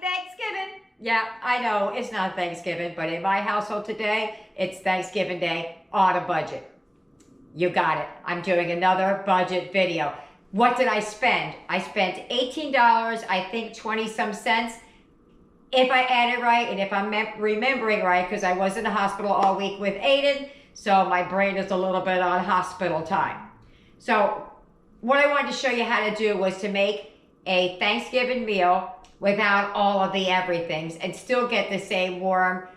Thanksgiving. Yeah, I know it's not Thanksgiving, but in my household today, it's Thanksgiving Day on a budget. You got it. I'm doing another budget video. What did I spend? I spent $18, I think 20 some cents. If I add it right, and if I'm remembering right, because I was in the hospital all week with Aiden, so my brain is a little bit on hospital time. So what I wanted to show you how to do was to make a Thanksgiving meal without all of the everythings and still get the same warm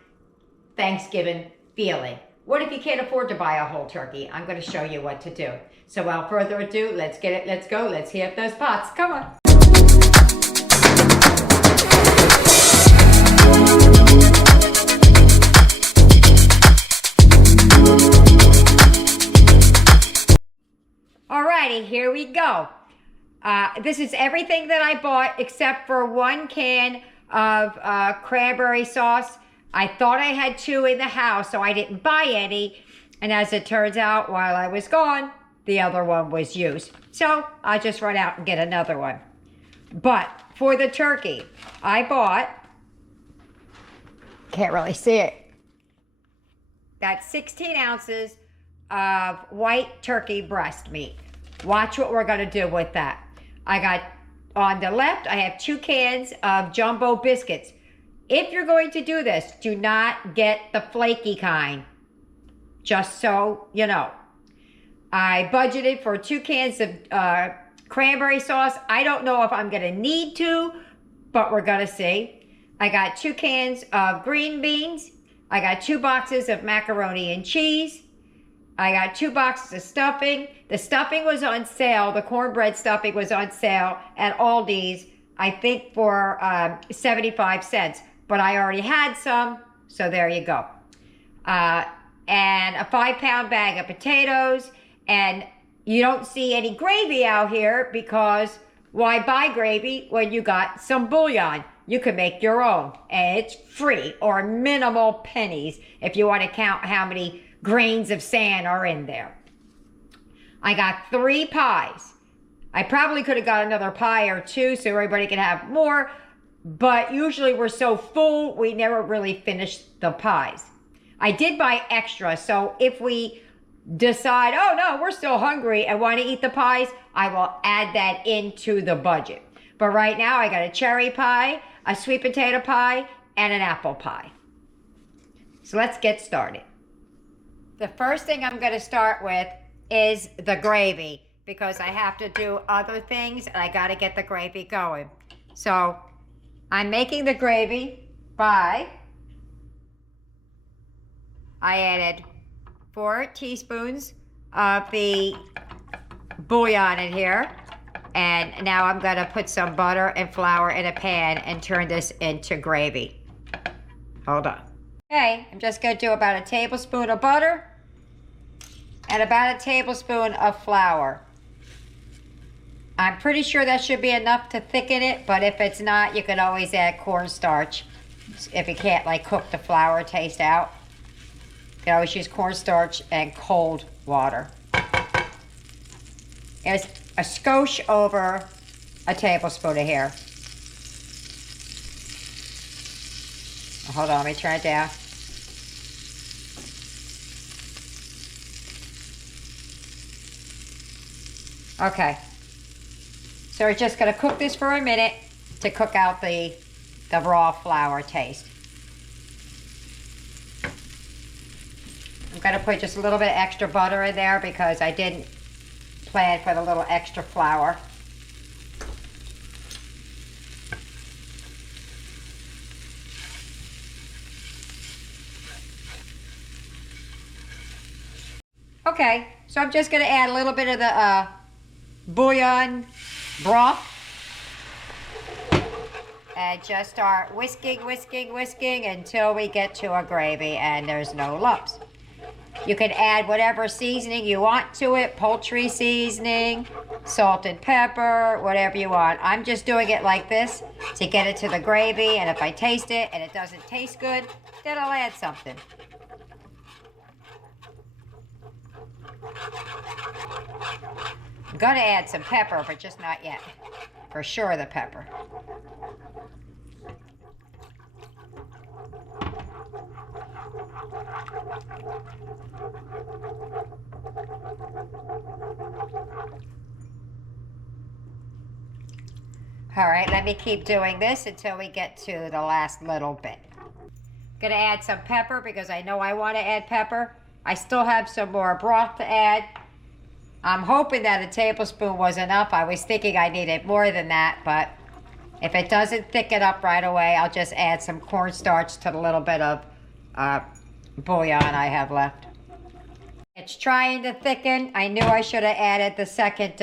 Thanksgiving feeling. What if you can't afford to buy a whole turkey? I'm going to show you what to do. So without further ado, let's get it. Let's go. Let's heat up those pots. Come on. Alrighty, here we go. This is everything that I bought except for 1 can of cranberry sauce. I thought I had 2 in the house, so I didn't buy any. And as it turns out, while I was gone, the other one was used. So I'll just run out and get another one. But for the turkey, I bought, can't really see it, that's 16 ounces of white turkey breast meat. Watch what we're gonna do with that. I got, on the left, I have 2 cans of jumbo biscuits. If you're going to do this, do not get the flaky kind, just so you know. I budgeted for 2 cans of cranberry sauce. I don't know if I'm gonna need to, but we're gonna see. I got 2 cans of green beans. I got 2 boxes of macaroni and cheese. I got 2 boxes of stuffing. The stuffing was on sale. The cornbread stuffing was on sale at Aldi's, I think for 75 cents. But I already had some, so there you go. And a 5-pound bag of potatoes. And you don't see any gravy out here because why buy gravy when you got some bouillon? You can make your own, and it's free or minimal pennies if you want to count how many grains of sand are in there. I got 3 pies. I probably could have got another pie or 2 so everybody can have more, but usually we're so full we never really finish the pies. I did buy extra, so if we decide, oh no, we're still hungry and want to eat the pies, I will add that into the budget. But right now I got a cherry pie, a sweet potato pie, and an apple pie. So let's get started. The first thing I'm going to start with is the gravy because I have to do other things and I got to get the gravy going. So I'm making the gravy by, I added 4 teaspoons of the bouillon in here. And now I'm going to put some butter and flour in a pan and turn this into gravy. Hold on. Okay, I'm just going to do about a tablespoon of butter and about a tablespoon of flour. I'm pretty sure that should be enough to thicken it, but if it's not, you can always add cornstarch. If you can't like cook the flour taste out, you can always use cornstarch and cold water. There's a skosh over a tablespoon of here. Hold on, let me turn it down. Okay, so we're just gonna cook this for a minute to cook out the raw flour taste. I'm gonna put just a little bit of extra butter in there because I didn't plan for the little extra flour. Okay, so I'm just gonna add a little bit of the bouillon broth and just start whisking until we get to a gravy and there's no lumps. You can add whatever seasoning you want to it, poultry seasoning, salt and pepper, whatever you want. I'm just doing it like this to get it to the gravy, and if I taste it and it doesn't taste good, then I'll add something. I'm gonna add some pepper, but just not yet. For sure the pepper. All right, let me keep doing this until we get to the last little bit. Gonna add some pepper because I know I want to add pepper. I still have some more broth to add. I'm hoping that a tablespoon was enough. I was thinking I needed more than that, but if it doesn't thicken up right away, I'll just add some cornstarch to the little bit of bouillon I have left. It's trying to thicken. I knew I should have added the second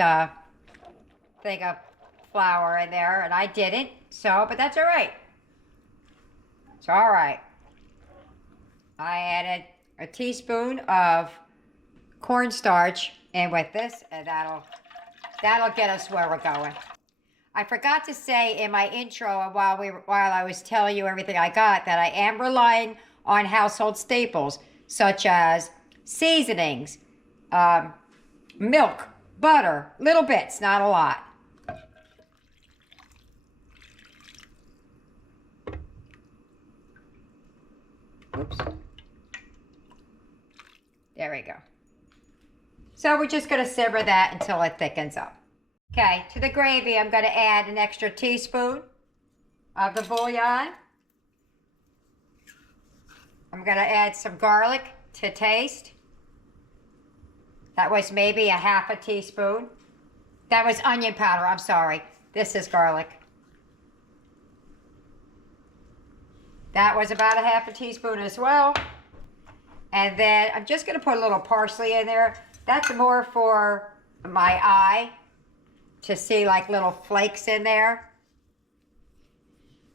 thing of flour in there, and I didn't. So, but that's all right. It's all right. I added a teaspoon of cornstarch in with this, and that'll get us where we're going. I forgot to say in my intro, and while I was telling you everything I got, that I am relying on household staples such as seasonings, milk, butter, little bits, not a lot. Oops. There we go. So we're just going to simmer that until it thickens up. Okay, to the gravy, I'm going to add an extra teaspoon of the bouillon. I'm going to add some garlic to taste. That was maybe a half a teaspoon. That was onion powder, I'm sorry. This is garlic. That was about a half a teaspoon as well. And then I'm just going to put a little parsley in there. That's more for my eye, to see like little flakes in there.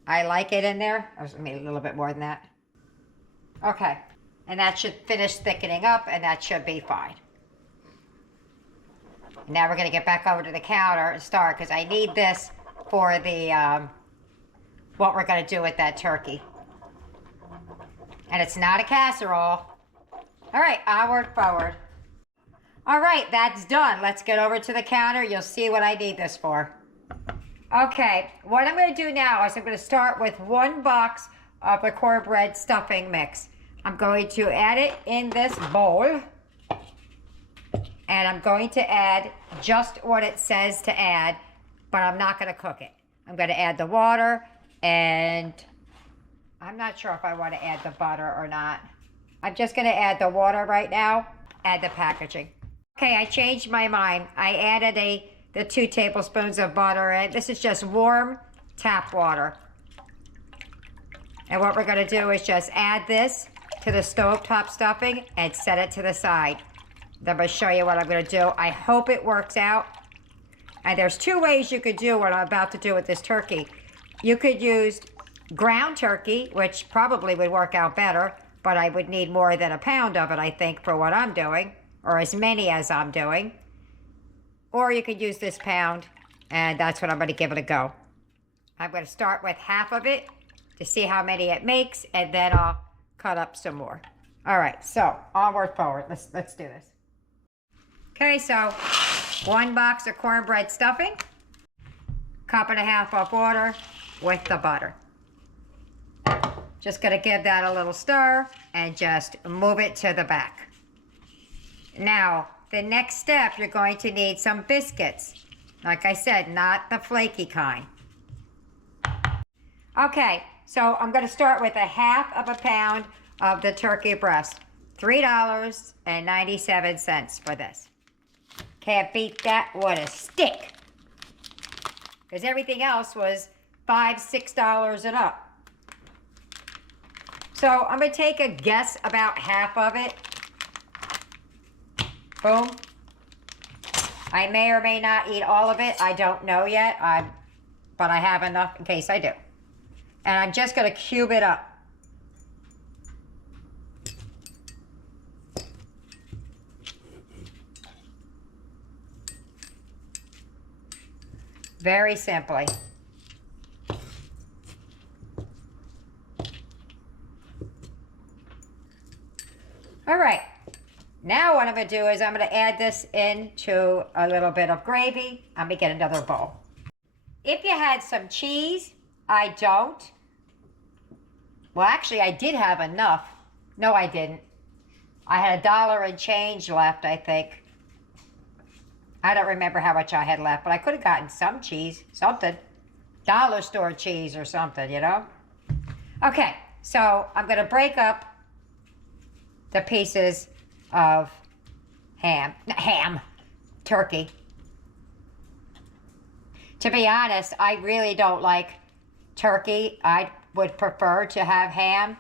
I like it in there. I was maybe a little bit more than that. Okay, and that should finish thickening up, and that should be fine. Now we're going to get back over to the counter and start, because I need this for the what we're going to do with that turkey. And it's not a casserole. All right, onward, forward. All right, that's done. Let's get over to the counter. You'll see what I need this for. Okay, what I'm going to do now is I'm going to start with 1 box of the cornbread stuffing mix. I'm going to add it in this bowl. And I'm going to add just what it says to add, but I'm not going to cook it. I'm going to add the water, and I'm not sure if I want to add the butter or not. I'm just going to add the water right now, add the packaging. Okay, I changed my mind. I added the 2 tablespoons of butter, and this is just warm tap water. And what we're going to do is just add this to the stovetop stuffing and set it to the side. Then I'm going to show you what I'm going to do. I hope it works out. And there's 2 ways you could do what I'm about to do with this turkey. You could use ground turkey, which probably would work out better, but I would need more than a pound of it, I think, for what I'm doing, or as many as I'm doing. Or you could use this pound, and that's what I'm going to give it a go. I'm going to start with half of it to see how many it makes, and then I'll cut up some more. All right, so onward, forward. Let's do this. Okay, so 1 box of cornbread stuffing, 1.5 cups of water with the butter. Just gonna give that a little stir and just move it to the back. Now, the next step, you're going to need some biscuits. Like I said, not the flaky kind. Okay, so I'm gonna start with 1/2 pound of the turkey breast. $3.97 for this. Can't beat that with a stick. Because everything else was $5, $6 and up. So I'm going to take a guess about half of it. Boom. I may or may not eat all of it. I don't know yet. But I have enough in case I do. And I'm just going to cube it up. Very simply. All right, now what I'm going to do is I'm going to add this into a little bit of gravy. I'm going to get another bowl. If you had some cheese, I don't. Well, actually, I did have enough. No, I didn't. I had $1 and change left, I think. I don't remember how much I had left, but I could have gotten some cheese, something. Dollar store cheese or something, you know? Okay, so I'm going to break up the pieces of turkey. To be honest, I really don't like turkey. I would prefer to have ham,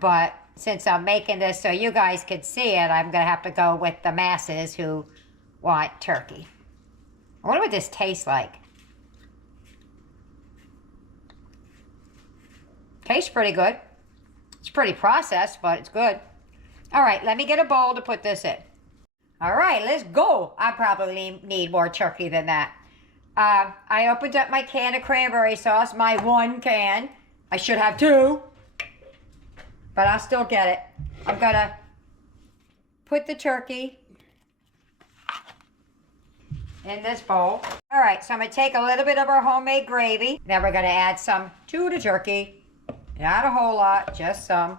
but since I'm making this so you guys can see it, I'm going to have to go with the masses who want turkey. I wonder what this tastes like. Tastes pretty good. It's pretty processed, but it's good. All right, let me get a bowl to put this in. All right, let's go. I probably need more turkey than that. I opened up my can of cranberry sauce, my 1 can. I should have 2, but I'll still get it. I'm gonna put the turkey in this bowl. All right, so I'm gonna take a little bit of our homemade gravy. Then we're gonna add some to the turkey. Not a whole lot, just some.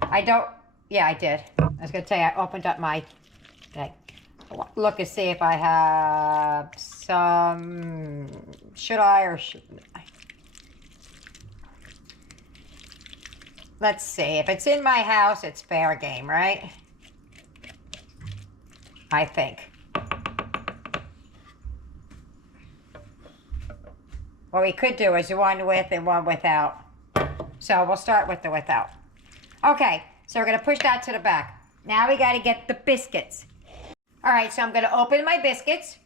I did. I was gonna tell you, I opened up my thing. Look and see if I have some. Should I or shouldn't I? Let's see. If it's in my house, it's fair game, right? I think. What we could do is one with and one without. So we'll start with the without. Okay, so we're going to push that to the back. Now we got to get the biscuits. All right, so I'm going to open my biscuits.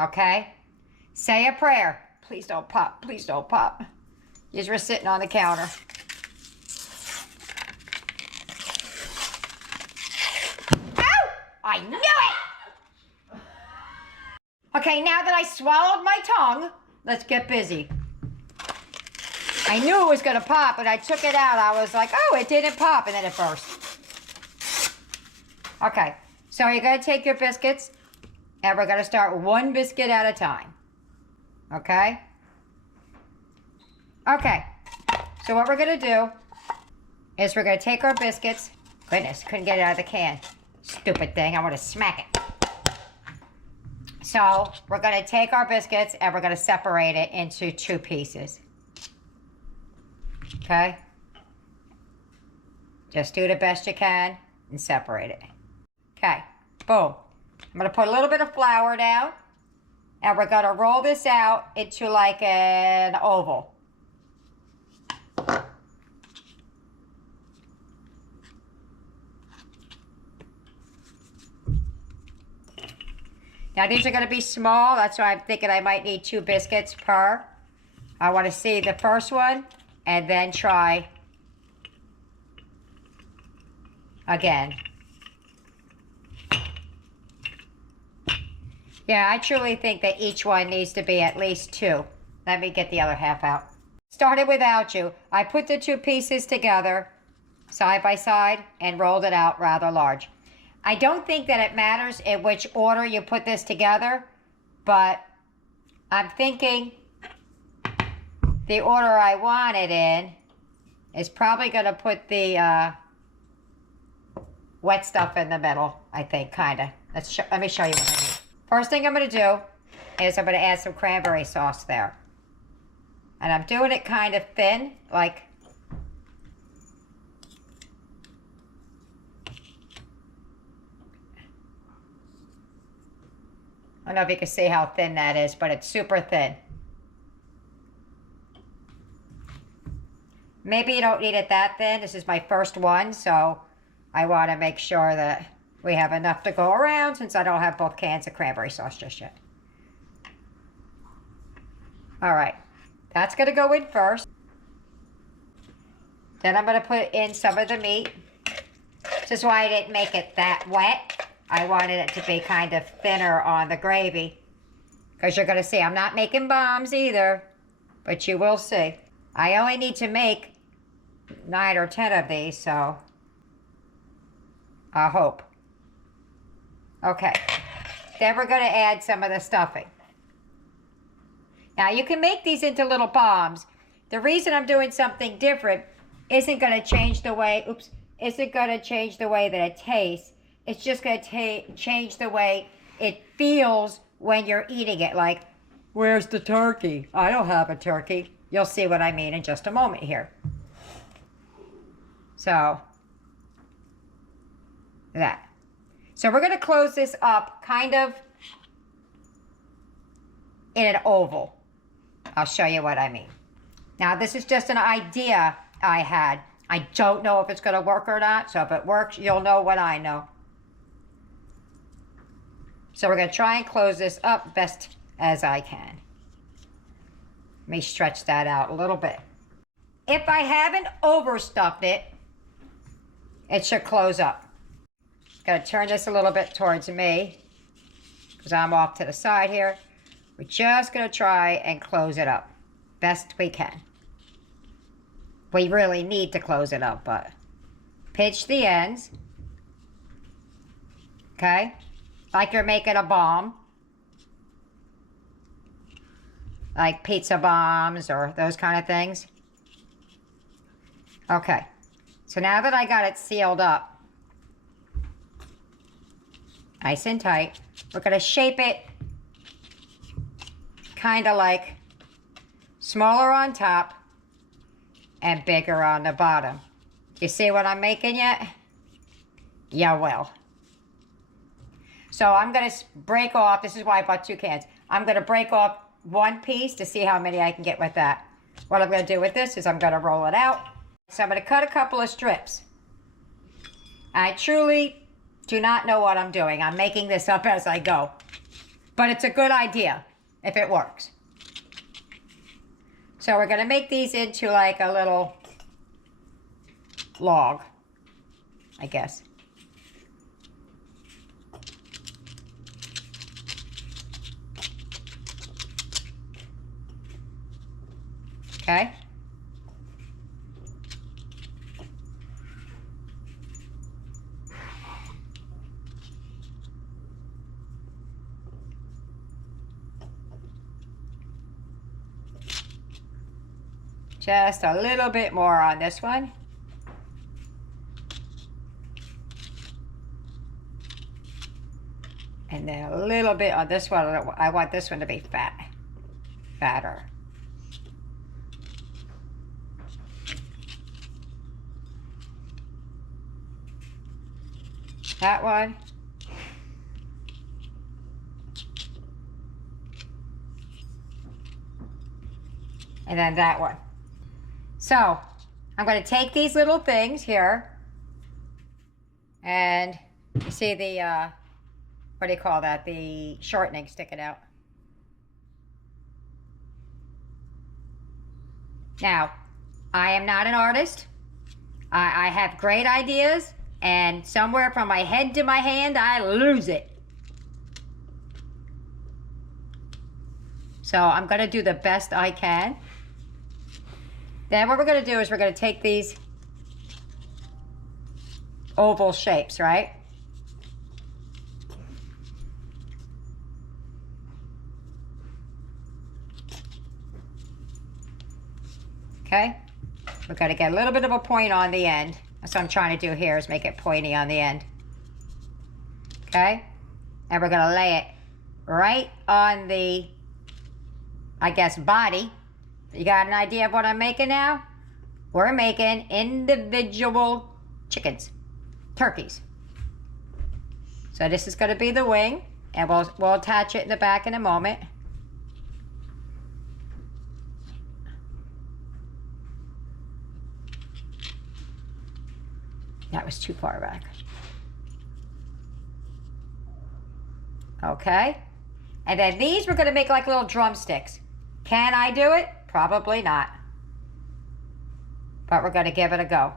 Okay. Say a prayer. Please don't pop. Please don't pop. These were sitting on the counter. Ow! I knew it! Okay, now that I swallowed my tongue, let's get busy. I knew it was going to pop, but I took it out. I was like, oh, it didn't pop, and then it burst. Okay, so you're going to take your biscuits, and we're going to start 1 biscuit at a time. Okay? Okay, so what we're going to do is we're going to take our biscuits. Goodness, couldn't get it out of the can. Stupid thing, I want to smack it. So we're going to take our biscuits, and we're going to separate it into 2 pieces. Okay? Just do the best you can and separate it. Okay, boom. I'm going to put a little bit of flour down, and we're going to roll this out into like an oval. Now these are going to be small, that's why I'm thinking I might need 2 biscuits per. I want to see the first one and then try again. Yeah, I truly think that each one needs to be at least 2. Let me get the other half out. Started without you. I put the 2 pieces together side by side and rolled it out rather large. I don't think that it matters in which order you put this together, but I'm thinking the order I want it in is probably going to put the wet stuff in the middle, I think, kind of. Let me show you what I mean. First thing I'm going to do is I'm going to add some cranberry sauce there. And I'm doing it kind of thin, like... I don't know if you can see how thin that is, but it's super thin. Maybe you don't need it that thin. This is my first one, so I want to make sure that we have enough to go around since I don't have both cans of cranberry sauce just yet. All right, that's going to go in first. Then I'm going to put in some of the meat. This is why I didn't make it that wet. I wanted it to be kind of thinner on the gravy. Because you're going to see, I'm not making bombs either. But you will see. I only need to make 9 or 10 of these, so I hope. Okay. Then we're going to add some of the stuffing. Now, you can make these into little bombs. The reason I'm doing something different isn't going to change the way, isn't going to change the way that it tastes. It's just going to change the way it feels when you're eating it. Like, where's the turkey? I don't have a turkey. You'll see what I mean in just a moment here. So, that. So we're going to close this up kind of in an oval. I'll show you what I mean. Now, this is just an idea I had. I don't know if it's going to work or not. So if it works, you'll know what I know. So we're going to try and close this up best as I can. Let me stretch that out a little bit. If I haven't overstuffed it, it should close up. Going to turn this a little bit towards me because I'm off to the side here. We're just going to try and close it up best we can. We really need to close it up, but pinch the ends. Okay? Like you're making a bomb. Like pizza bombs or those kind of things. Okay. So now that I got it sealed up, nice and tight, we're going to shape it kind of like smaller on top and bigger on the bottom. You see what I'm making yet? Yeah, well. So I'm going to break off, this is why I bought 2 cans. I'm going to break off one piece to see how many I can get with that. What I'm going to do with this is I'm going to roll it out. So I'm going to cut a couple of strips. I truly do not know what I'm doing. I'm making this up as I go. But it's a good idea if it works. So we're going to make these into like a little log, I guess. Okay. Just a little bit more on this one. And then a little bit on this one. I want this one to be fatter. That one. And then that one. So, I'm going to take these little things here. And you see the, what do you call that? The shortening sticking out. Now, I am not an artist. I have great ideas. And somewhere from my head to my hand, I lose it. So I'm going to do the best I can. Then what we're going to do is we're going to take these oval shapes, right? Okay? We're going to get a little bit of a point on the end. That's what I'm trying to do here, is make it pointy on the end. Okay? And we're going to lay it right on the, I guess, body. You got an idea of what I'm making now? We're making individual chickens, turkeys. So this is going to be the wing, and we'll attach it in the back in a moment. That was too far back. Okay. And then these we're going to make like little drumsticks. Can I do it? Probably not. But we're going to give it a go.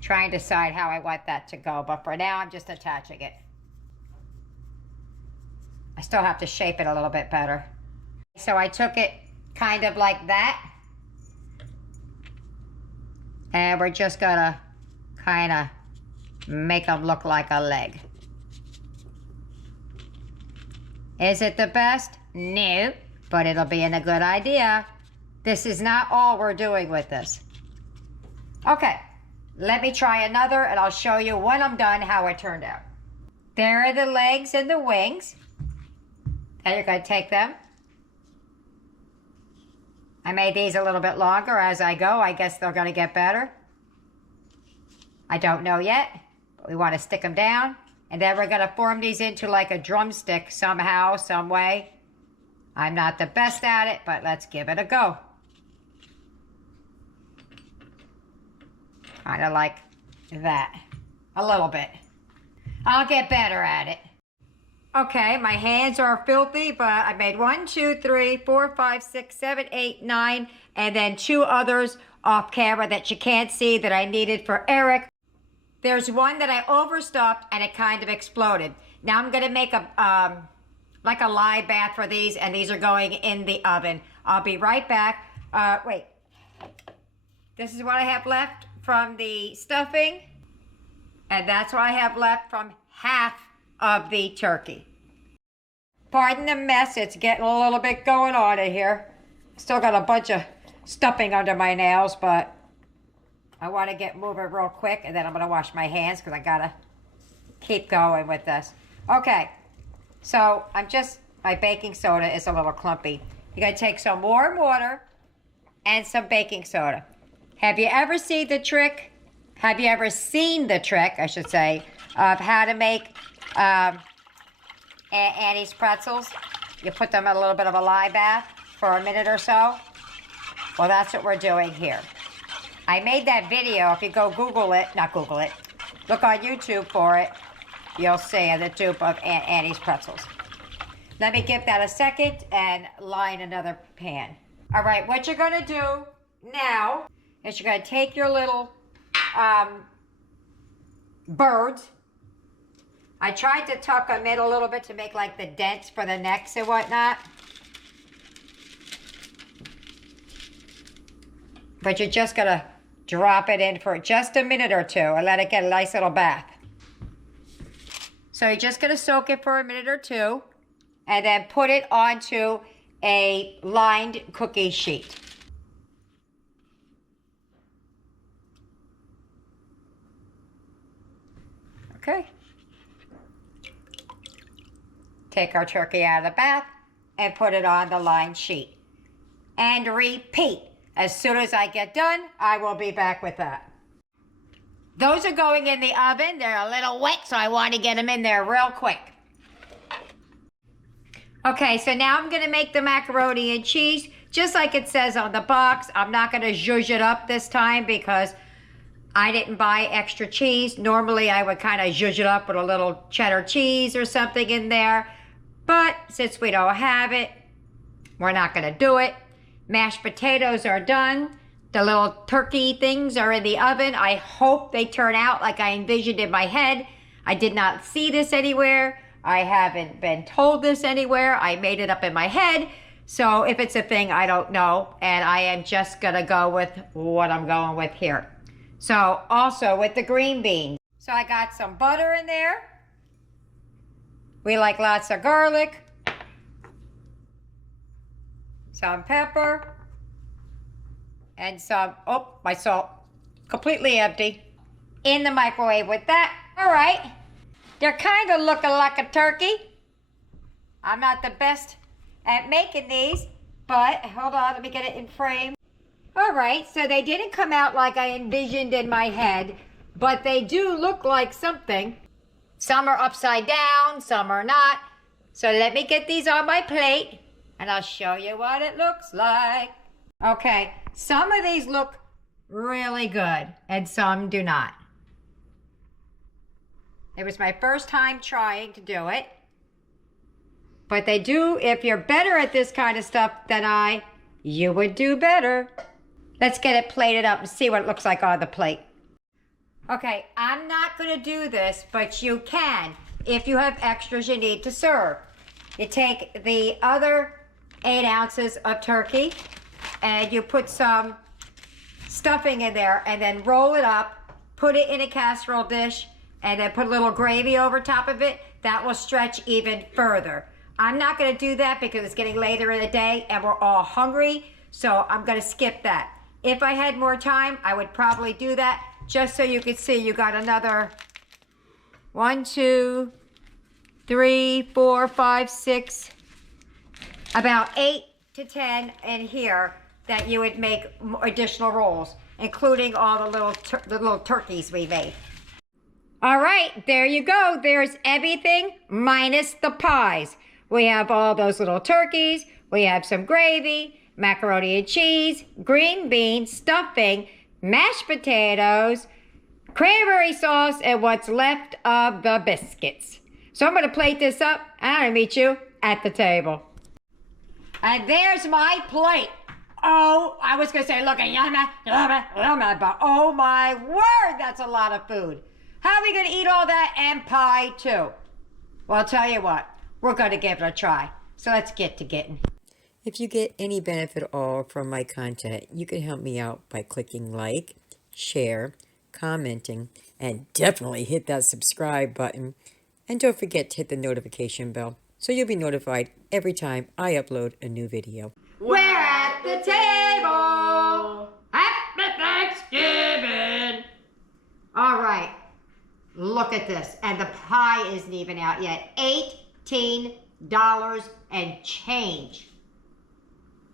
Trying to decide how I want that to go, but for now I'm just attaching it. I still have to shape it a little bit better. So I took it kind of like that. And we're just gonna kind of make them look like a leg. Is it the best? No, but it'll be a good idea. This is not all we're doing with this. Okay, let me try another and I'll show you when I'm done how it turned out. There are the legs and the wings. And you're going to take them. I made these a little bit longer as I go. I guess they're going to get better. I don't know yet, but we want to stick them down. And then we're going to form these into like a drumstick somehow, some way. I'm not the best at it, but let's give it a go. Kind of like that. A little bit. I'll get better at it. Okay, my hands are filthy, but I made 1, 2, 3, 4, 5, 6, 7, 8, 9, and then 2 others off camera that you can't see that I needed for Eric. There's one that I overstuffed and it kind of exploded. Now I'm gonna make a like a lye bath for these, and these are going in the oven. I'll be right back. Wait, this is what I have left from the stuffing, and that's what I have left from half of the turkey. Pardon the mess, it's getting a little bit going on in here. Still got a bunch of stuffing under my nails, but I want to get moving real quick, and then I'm going to wash my hands because I got to keep going with this. Okay, so my baking soda is a little clumpy. You're going to take some warm water and some baking soda. Have you ever seen the trick, I should say, of how to make Annie's pretzels? You put them in a little bit of a lye bath for a minute or so. Well, that's what we're doing here. I made that video. If you go look on YouTube for it, you'll see the dupe of Annie's pretzels. Let me give that a second and line another pan. All right, what you're gonna do now is you're gonna take your little birds. I tried to tuck them in a little bit to make like the dents for the necks and whatnot. But you're just gonna drop it in for just a minute or two and let it get a nice little bath. So you're just gonna soak it for a minute or two and then put it onto a lined cookie sheet. Okay. Take our turkey out of the bath and put it on the lined sheet. And repeat. As soon as I get done, I will be back with that. Those are going in the oven. They're a little wet, so I want to get them in there real quick. Okay, so now I'm going to make the macaroni and cheese, just like it says on the box. I'm not going to zhuzh it up this time because I didn't buy extra cheese. Normally, I would kind of zhuzh it up with a little cheddar cheese or something in there. But since we don't have it, we're not going to do it. Mashed potatoes are done. The little turkey things are in the oven. I hope they turn out like I envisioned in my head. I did not see this anywhere. I haven't been told this anywhere. I made it up in my head. So if it's a thing, I don't know. And I am just going to go with what I'm going with here. So also with the green beans. So I got some butter in there. We like lots of garlic. Some pepper. And some, my salt. Completely empty. In the microwave with that. All right. They're kind of looking like a turkey. I'm not the best at making these, but hold on, let me get it in frame. All right, so they didn't come out like I envisioned in my head, but they do look like something. Some are upside down, some are not. So let me get these on my plate, and I'll show you what it looks like. Okay, some of these look really good, and some do not. It was my first time trying to do it. But they do, if you're better at this kind of stuff than I, you would do better. Let's get it plated up and see what it looks like on the plate. Okay, I'm not going to do this, but you can if you have extras you need to serve. You take the other 8 ounces of turkey and you put some stuffing in there and then roll it up, put it in a casserole dish, and then put a little gravy over top of it. That will stretch even further. I'm not going to do that because it's getting later in the day and we're all hungry. So I'm going to skip that. If I had more time, I would probably do that just so you could see you got another 1, 2, 3, 4, 5, 6, about 8 to 10 in here that you would make additional rolls, including all the little turkeys we made. All right, there you go. There's everything minus the pies. We have all those little turkeys. We have some gravy, macaroni and cheese, green beans, stuffing, mashed potatoes, cranberry sauce, and what's left of the biscuits. So I'm going to plate this up, and I'm going to meet you at the table. And there's my plate. Oh, I was going to say, look at yummy, but oh my word, that's a lot of food. How are we going to eat all that and pie too? Well, I'll tell you what, we're going to give it a try. So let's get to getting. If you get any benefit at all from my content, you can help me out by clicking like, share, commenting, and definitely hit that subscribe button. And don't forget to hit the notification bell so you'll be notified every time I upload a new video. We're at the table. Happy Thanksgiving. All right. Look at this. And the pie isn't even out yet. $18 and change.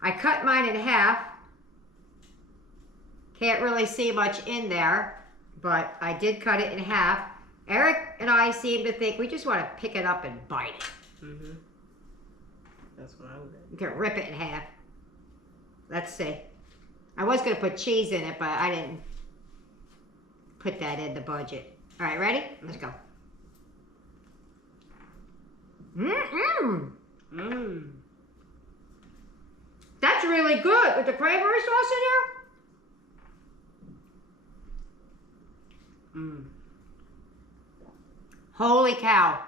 I cut mine in half. Can't really see much in there, but I did cut it in half. Eric and I seem to think we just want to pick it up and bite it. Mm-hmm. That's what I would do. You can rip it in half. Let's see. I was going to put cheese in it, but I didn't put that in the budget. All right, ready? Let's go. Mmm. That's really good with the cranberry sauce in here. Mmm. Holy cow.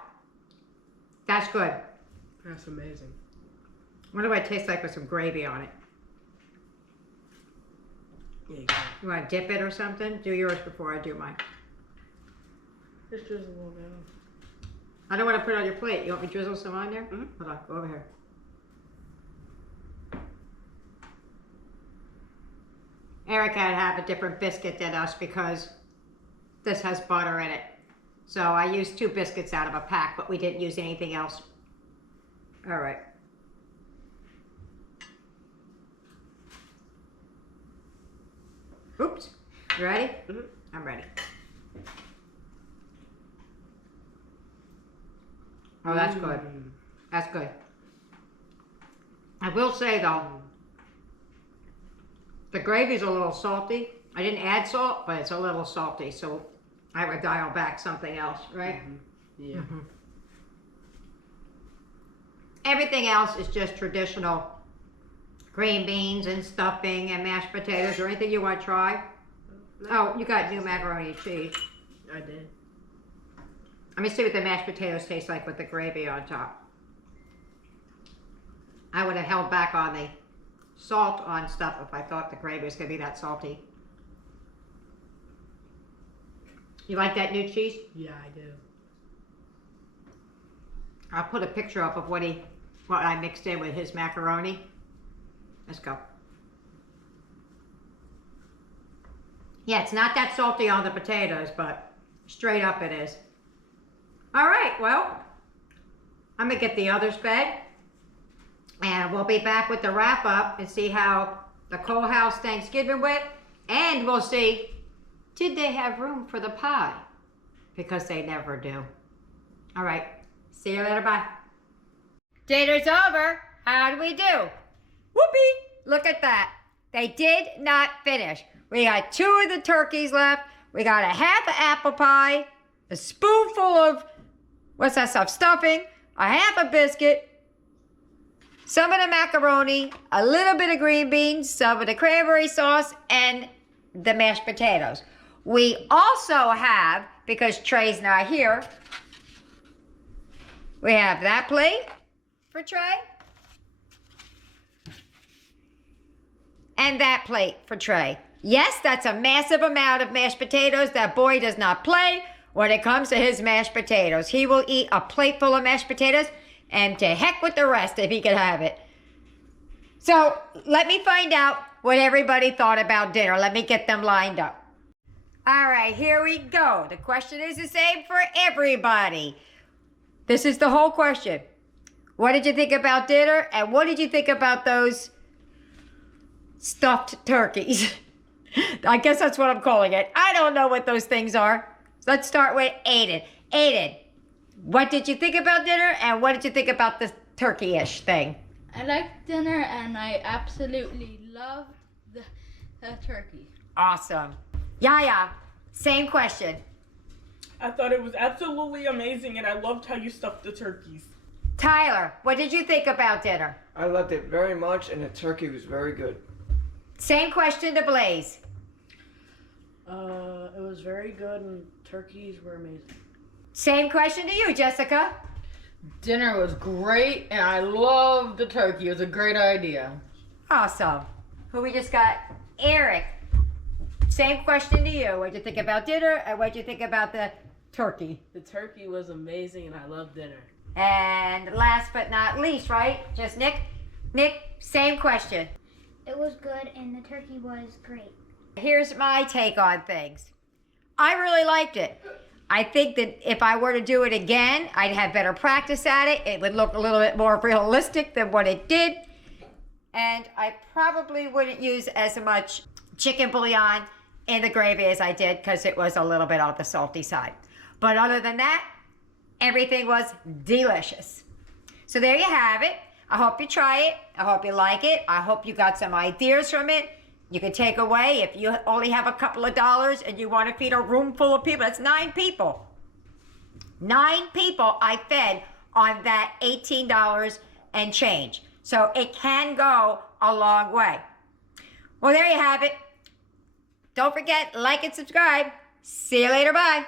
That's good. That's amazing. What do I taste like with some gravy on it? Yeah, you can. You want to dip it or something? Do yours before I do mine. Just drizzle a little bit. I don't want to put it on your plate. You want me to drizzle some on there? Mm-hmm. Hold on, go over here. Eric had to have a different biscuit than us because this has butter in it. So I used 2 biscuits out of a pack, but we didn't use anything else. All right. Oops. You ready? Mm-hmm. I'm ready. Oh, that's good. That's good. I will say though, the gravy's a little salty. I didn't add salt, but it's a little salty, so I would dial back something else, right? Mm-hmm. Yeah. Mm-hmm. Everything else is just traditional green beans and stuffing and mashed potatoes or anything you want to try. Oh, you got new macaroni and cheese. I did. Let me see what the mashed potatoes taste like with the gravy on top. I would have held back on the salt on stuff if I thought the gravy was going to be that salty. You like that new cheese? Yeah, I do. I'll put a picture up of what I mixed in with his macaroni. Let's go. Yeah, it's not that salty on the potatoes, but straight up it is. All right, well, I'm gonna get the others fed, and we'll be back with the wrap up and see how the Cole House Thanksgiving went, and we'll see, did they have room for the pie? Because they never do. All right, see you later, bye. Dinner's over. How do we do? Whoopee! Look at that. They did not finish. We got 2 of the turkeys left. We got a half of apple pie, a spoonful of, what's that stuff, stuffing, a half a biscuit, some of the macaroni, a little bit of green beans, some of the cranberry sauce, and the mashed potatoes. We also have, because Trey's not here, we have that plate for Trey. And that plate for Trey. Yes, that's a massive amount of mashed potatoes. That boy does not play when it comes to his mashed potatoes. He will eat a plate full of mashed potatoes and to heck with the rest if he could have it. So let me find out what everybody thought about dinner. Let me get them lined up. All right, here we go. The question is the same for everybody. This is the whole question. What did you think about dinner? And what did you think about those stuffed turkeys? I guess that's what I'm calling it. I don't know what those things are. Let's start with Aiden. Aiden, what did you think about dinner? And what did you think about the turkey-ish thing? I liked dinner and I absolutely loved the turkey. Awesome. Yaya, same question. I thought it was absolutely amazing, and I loved how you stuffed the turkeys. Tyler, what did you think about dinner? I loved it very much, and the turkey was very good. Same question to Blaze. It was very good and turkeys were amazing. Same question to you, Jessica. Dinner was great, and I loved the turkey. It was a great idea. Awesome. Who we just got? Eric. Same question to you. What did you think about dinner, and what did you think about the turkey? The turkey was amazing and I loved dinner. And last but not least, right? Just Nick. Nick, same question. It was good and the turkey was great. Here's my take on things. I really liked it. I think that if I were to do it again, I'd have better practice at it. It would look a little bit more realistic than what it did. And I probably wouldn't use as much chicken bouillon in the gravy as I did because it was a little bit on the salty side. But other than that, everything was delicious. So there you have it. I hope you try it. I hope you like it. I hope you got some ideas from it. You can take away if you only have a couple of dollars and you want to feed a room full of people. That's 9 people. 9 people I fed on that $18 and change. So it can go a long way. Well, there you have it. Don't forget, like and subscribe. See you later. Bye.